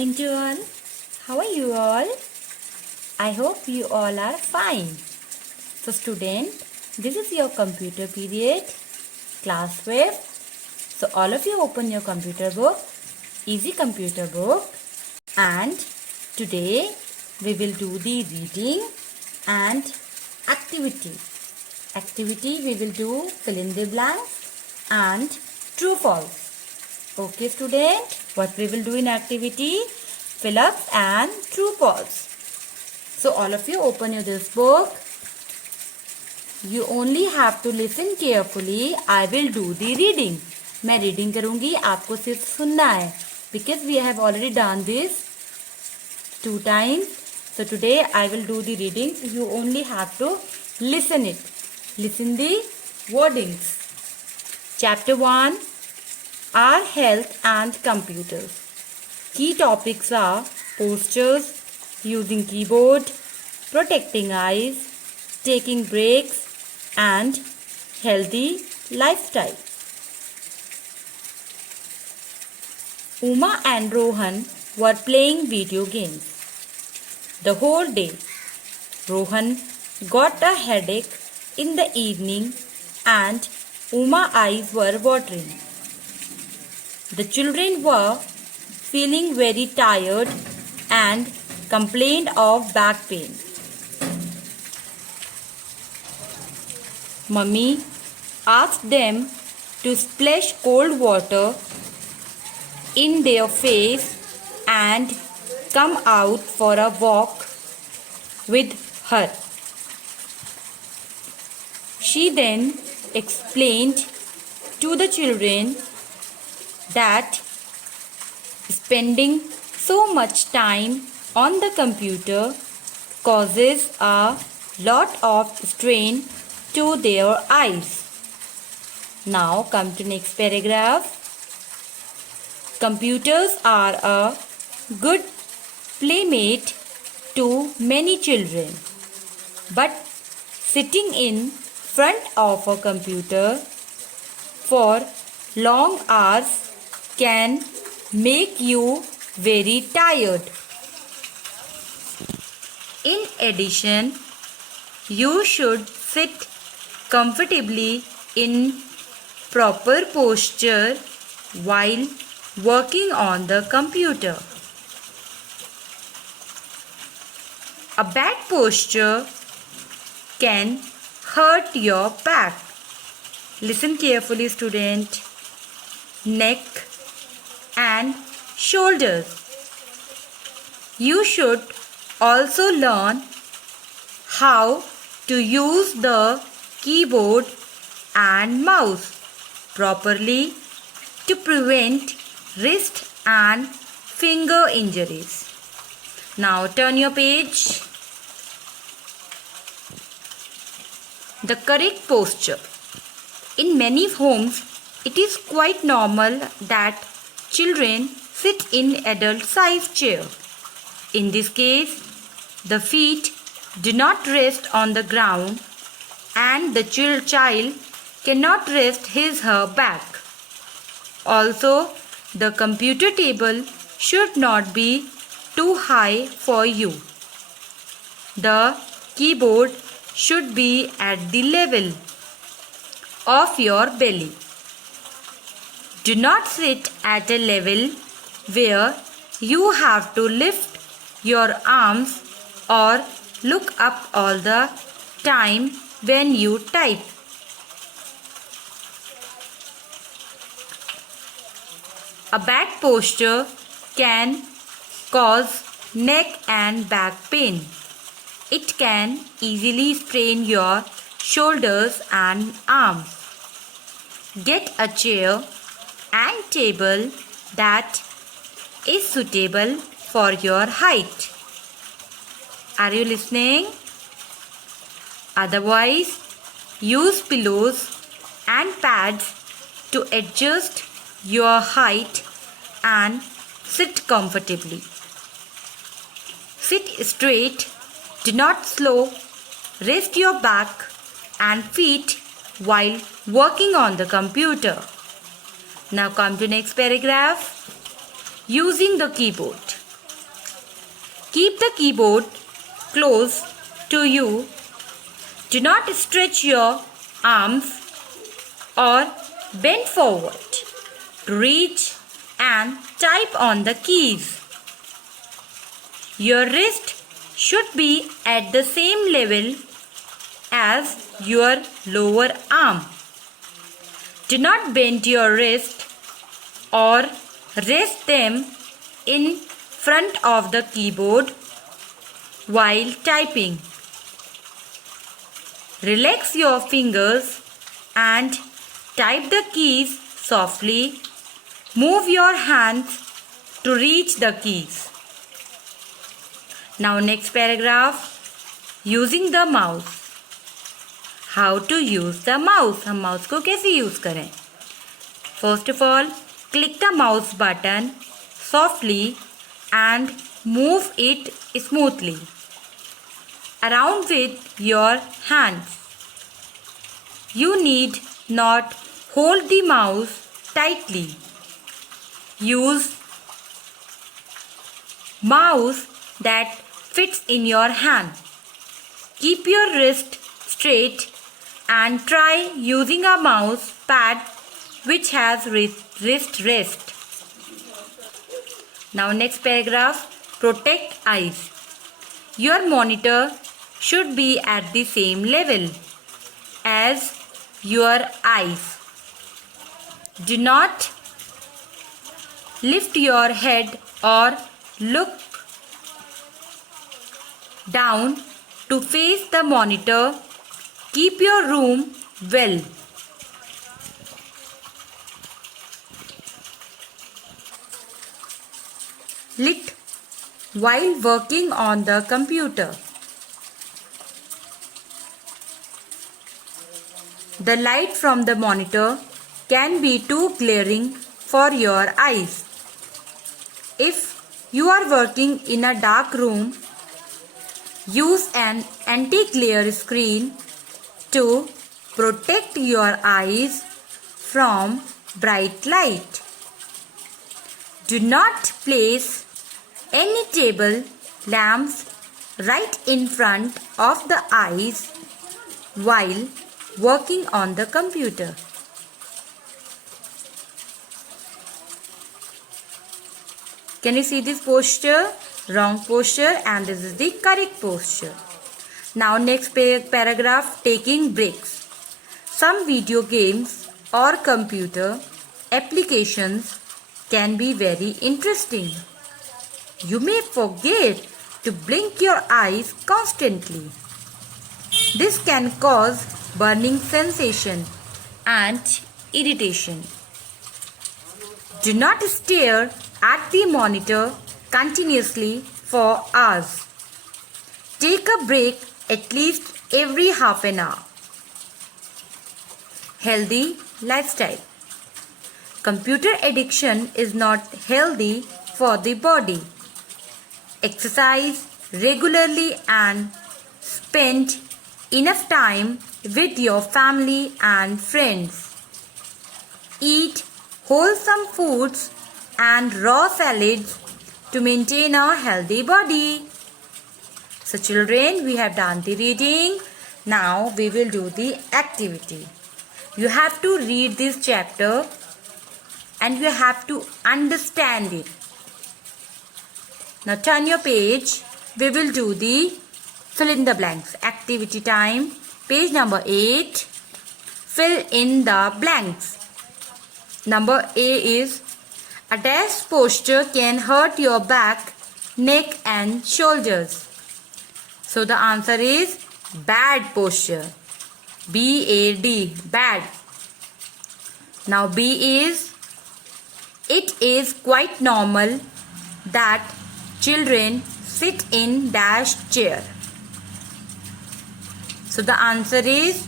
Morning to all. How are you all? I hope you all are fine. So student, this is your computer period, class 12. So all of you open your computer book, easy computer book, and today we will do the reading and activity. Activity we will do fill in the blanks and true false. Okay student, what we will do in activity? Fill up and true false. So all of you open your this book. You only have to listen carefully. I will do the reading. मैं reading करूँगी, आपको सिर्फ सुनना है. Because we have already done this 2 times. So today I will do the reading. You only have to listen it. Listen the wordings. Chapter 1. Our health and computers. Key topics are postures, using keyboard, protecting eyes, taking breaks, and healthy lifestyle. Uma and Rohan were playing video games the whole day. Rohan got a headache in the evening and Uma's eyes were watering. The children were feeling very tired and complained of back pain. Mummy asked them to splash cold water in their face and come out for a walk with her. She then explained to the children that spending so much time on the computer causes a lot of strain to their eyes. Now come to next paragraph. Computers are a good playmate to many children, but sitting in front of a computer for long hours can make you very tired. In addition, you should sit comfortably in proper posture while working on the computer. A bad posture can hurt your back. Listen carefully, student. Neck and shoulders. You should also learn how to use the keyboard and mouse properly to prevent wrist and finger injuries. Now turn your page. The correct posture. In many homes, it is quite normal that children sit in adult-sized chair. In this case, the feet do not rest on the ground and the child cannot rest his or her back. Also, the computer table should not be too high for you. The keyboard should be at the level of your belly. Do not sit at a level where you have to lift your arms or look up all the time when you type. A bad posture can cause neck and back pain. It can easily strain your shoulders and arms. Get a chair and table that is suitable for your height. Are you listening? Otherwise, use pillows and pads to adjust your height and sit comfortably. Sit straight, do not slow, rest your back and feet while working on the computer. Now come to next paragraph. Using the keyboard. Keep the keyboard close to you. Do not stretch your arms or bend forward to reach and type on the keys. Your wrist should be at the same level as your lower arm. Do not bend your wrist or rest them in front of the keyboard while typing. Relax your fingers and type the keys softly. Move your hands to reach the keys. Now next paragraph, using the mouse. How to use the mouse? हम mouse को कैसे use करें? First of all, click the mouse button softly and move it smoothly around with your hands. You need not hold the mouse tightly. Use mouse that fits in your hand. Keep your wrist straight and try using a mouse pad which has wrist rest. Now next paragraph, protect eyes. Your monitor should be at the same level as your eyes. Do not lift your head or look down to face the monitor. Keep your room well. Lit while working on the computer. The light from the monitor can be too glaring for your eyes. If you are working in a dark room, use an anti-glare screen to protect your eyes from bright light. Do not place any table lamps right in front of the eyes while working on the computer. Can you see this posture? Wrong posture, and this is the correct posture. Now next paragraph, taking breaks. Some video games or computer applications can be very interesting. You may forget to blink your eyes constantly. This can cause burning sensation and irritation. Do not stare at the monitor continuously for hours. Take a break at least every half an hour. Healthy lifestyle. Computer addiction is not healthy for the body. Exercise regularly and spend enough time with your family and friends. Eat wholesome foods and raw salads to maintain a healthy body. So children, we have done the reading. Now we will do the activity. You have to read this chapter and you have to understand it. Now turn your page. We will do the fill in the blanks. Activity time. Page number 8. Fill in the blanks. Number A is, a dash posture can hurt your back, neck and shoulders. So the answer is bad posture. B-A-D, bad. Now B is, it is quite normal that children sit in dash chair. So the answer is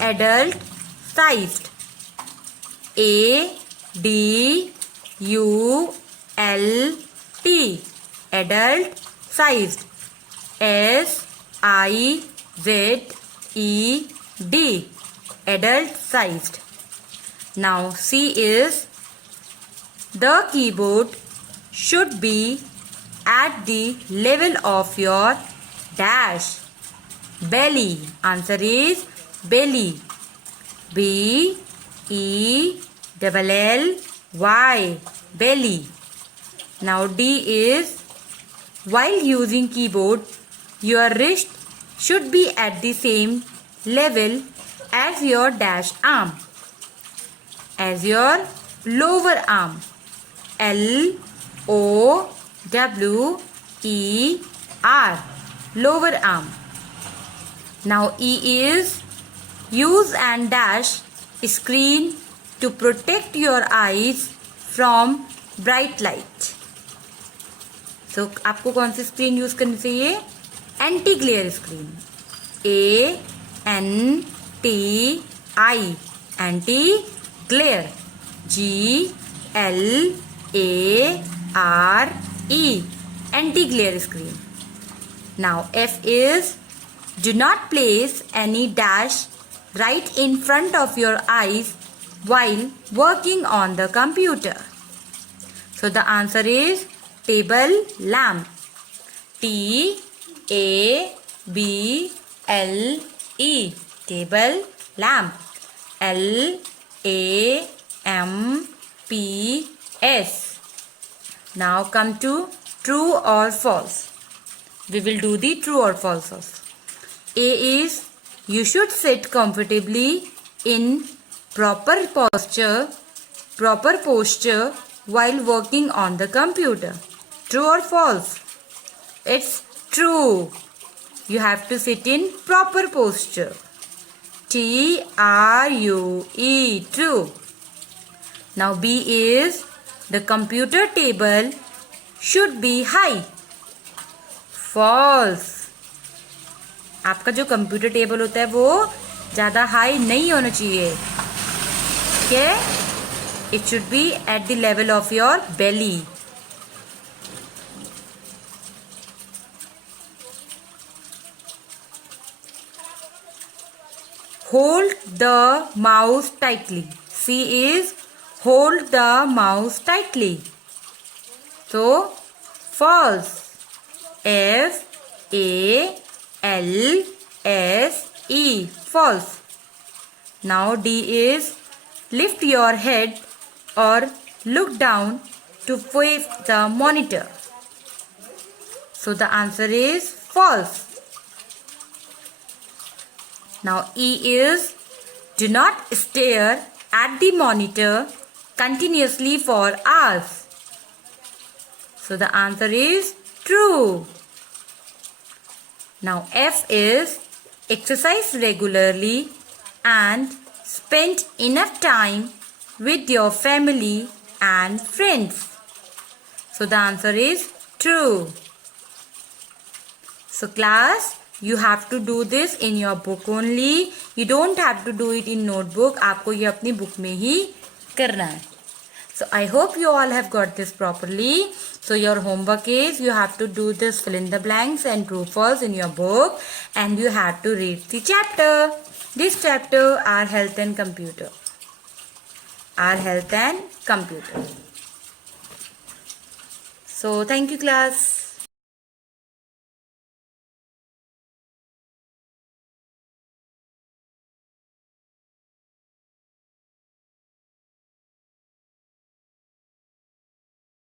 adult sized. A-D-U-L-T, adult sized. S-I-Z-E-D, adult sized. Now C is, the keyboard should be at the level of your dash. Belly. Answer is belly. B E L L Y. Belly. Now D is while using keyboard, your wrist should be at the same level as your dash arm, as your lower arm. L O W E R. Lower arm. Now E is use and dash screen to protect your eyes from bright light. तो आपको कौन सी screen use करनी चाहिए? Anti glare screen. ANTI. Anti glare. GLARE. Anti glare screen. Now F is do not place any dash right in front of your eyes while working on the computer. So the answer is table lamp. TABLE. Table lamp. LAMPS. Now come to true or false. We will do the true or false. A is you should sit comfortably in proper posture while working on the computer. True or false? It's true. You have to sit in proper posture. TRUE. True. Now B is the computer table should be high. False. आपका जो computer table होता है वो ज़्यादा high नहीं होना चाहिए. Okay? It should be at the level of your belly. Hold the mouse tightly. C is hold the mouse tightly. So false. FALSE. False. Now D is lift your head or look down to face the monitor. So the answer is false. Now E is do not stare at the monitor continuously for hours. So the answer is true. Now F is exercise regularly and spend enough time with your family and friends. So the answer is true. So class, you have to do this in your book only. You don't have to do it in notebook. आपको ये अपनी book में ही करना है. So I hope you all have got this properly. So your homework is you have to do this fill in the blanks and true false in your book, and you have to read the chapter. This chapter are health and computer. Our health and computer. So thank you class.